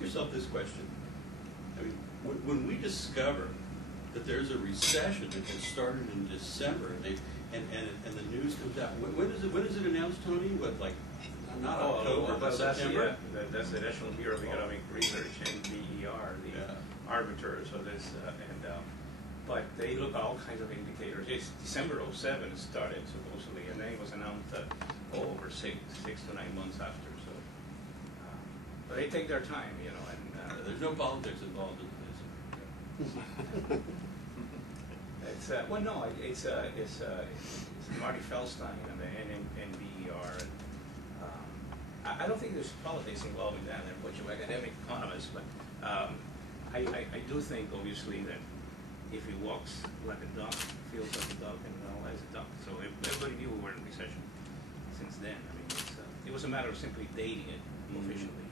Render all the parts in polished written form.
yourself this question. I mean, when we discover that there's a recession that has started in December, and the news comes out, when is it announced, Tony? What, like, not October, but September? That's the National Bureau of Economic Research and BER, the arbiters of this, but they look at all kinds of indicators. It's December '07 it started supposedly, and then it was announced over six to 9 months after. So, but they take their time, you know. And there's no politics involved in this. It's well, no, it's Marty Feldstein and BER. And, I don't think there's politics involved in that. They're a bunch of academic economists, but I do think obviously that if he walks like a duck, feels like a duck, and lies a duck. So everybody knew we were in recession since then. I mean, it was a matter of simply dating it officially.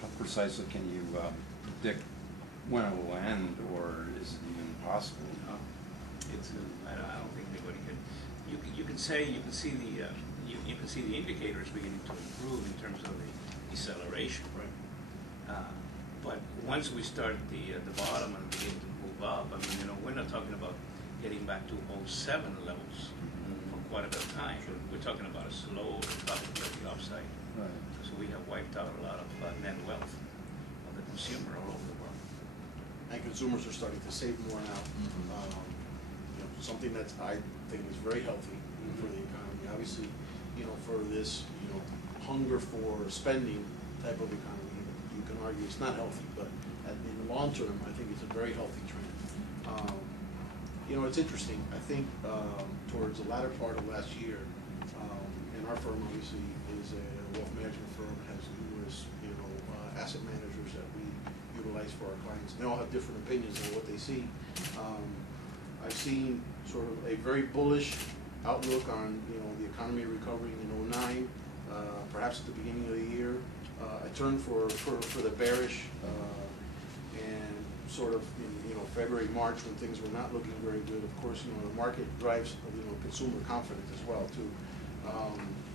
How precisely can you predict when it will end, or is it even possible? No, I don't think anybody can. You can see the indicators beginning to improve in terms of the deceleration. Right. But once we start the bottom and begin to move up, I mean, you know, we're not talking about getting back to '07 levels for quite a bit of time. We're talking about a slow recovery of the upside. Right. So we have wiped out a lot of net wealth of the consumer all over the world. And consumers are starting to save more now. You know, something that I think is very healthy for the economy. Obviously, you know, for this, you know, hunger for spending type of economy, you can argue it's not healthy, but in the long term, I think it's a very healthy trend. You know, it's interesting. I think towards the latter part of last year, and our firm obviously is a wealth management firm, has numerous, you know, asset managers that we utilize for our clients. They all have different opinions on what they see. I've seen sort of a very bullish outlook on, you know, the economy recovering in '09, perhaps at the beginning of the year. I turned for the bearish, and sort of in, you know, February, March, when things were not looking very good. Of course, you know, the market drives, you know, consumer confidence as well too.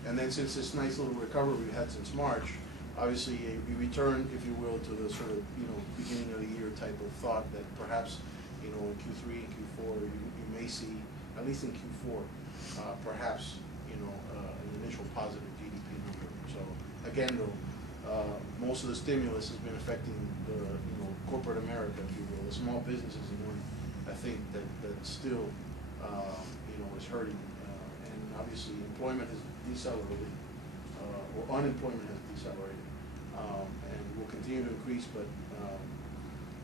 And then since this nice little recovery we had since March, obviously we return, if you will, to the sort of, you know, beginning of the year type of thought that perhaps, you know, in Q3 and Q4 you may see, at least in Q4, perhaps, you know, an initial positive GDP number. So again, though, most of the stimulus has been affecting the, you know, corporate America, if you will. The small businesses are one, I think, that still, you know, is hurting. And obviously employment has decelerated, or unemployment has decelerated, and will continue to increase, but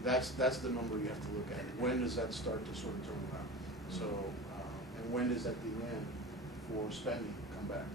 that's the number you have to look at. When does that start to sort of turn around? So, and when does that demand for spending come back?